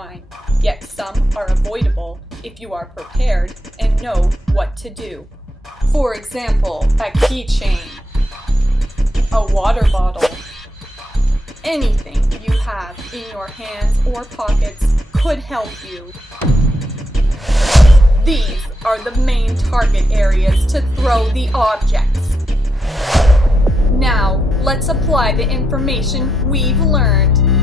terrifying, yet some are avoidable if you are prepared and know what to do. For example, a keychain, a water bottle, anything you have in your hands or pockets could help you. These are the main target areas to throw the objects. Now, let's apply the information we've learned.